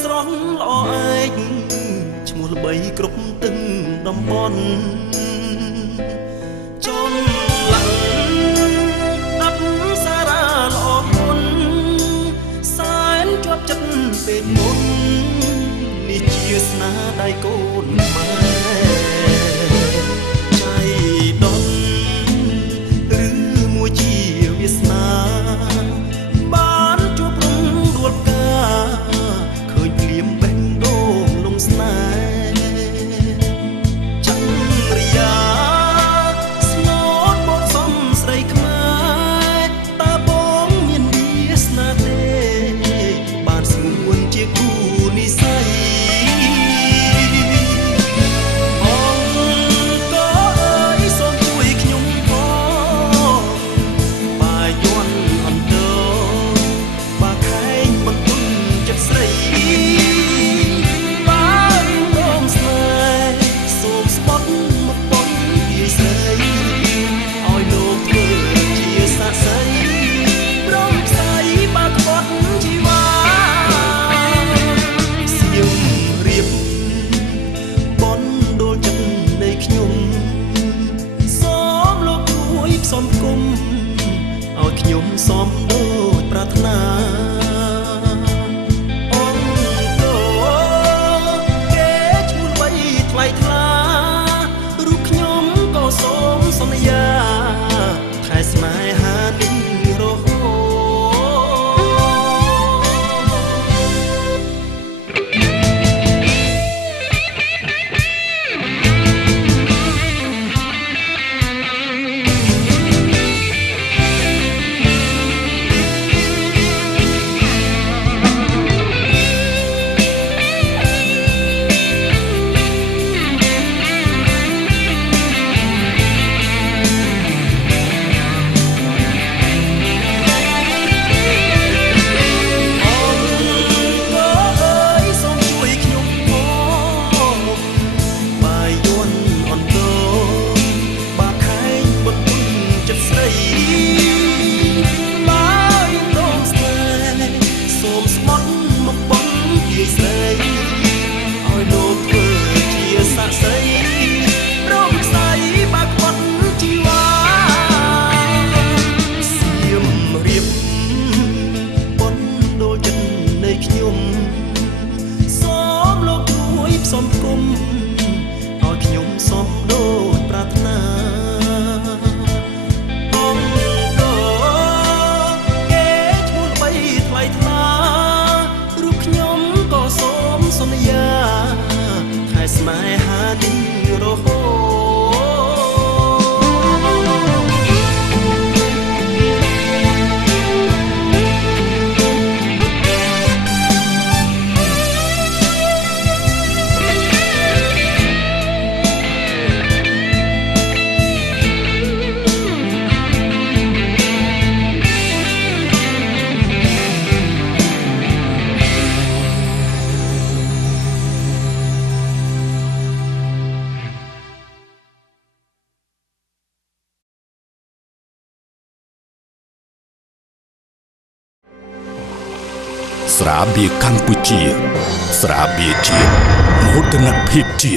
ស្រស់ល្អឯកឈ្មោះល្បីគ្រប់ទឹងតំបន់ចនឡាក់អប្សរាល្អគុណសែនជាប់ចិត្តពេលមុននេះជាស្នាដៃកូនខ្មែរចៃដុនឬមួយជាវាសនាបានជួបរំដួលផ្កាឃើញភ្លៀមបេះដូងលងស្នេហ៍ចន្ទយាស្នូតបកសំស្រីខ្មែរតើបងមានវាសនាទេបានស្ងួនជាគូនិស្ស័យសំគុំឲ្យខ្ញុំសំដូចប្រាថ្នាអង្គតគេឈ្មោះបីថ្លៃថ្លារូបខ្ញុំក៏សូមសន្យាថែស្នេហានេះរហូតសំគុំឲ្យខ្ញុំសំដូចប្រាថ្នាអង្គគេឈ្មោះបីថ្លៃថ្លារូបខ្ញុំក៏សូមសន្យាថែស្នេហានេះរហូតស្រាបៀរកម្ពុជាស្រាបៀរជាតិមោទនភាពជាតិ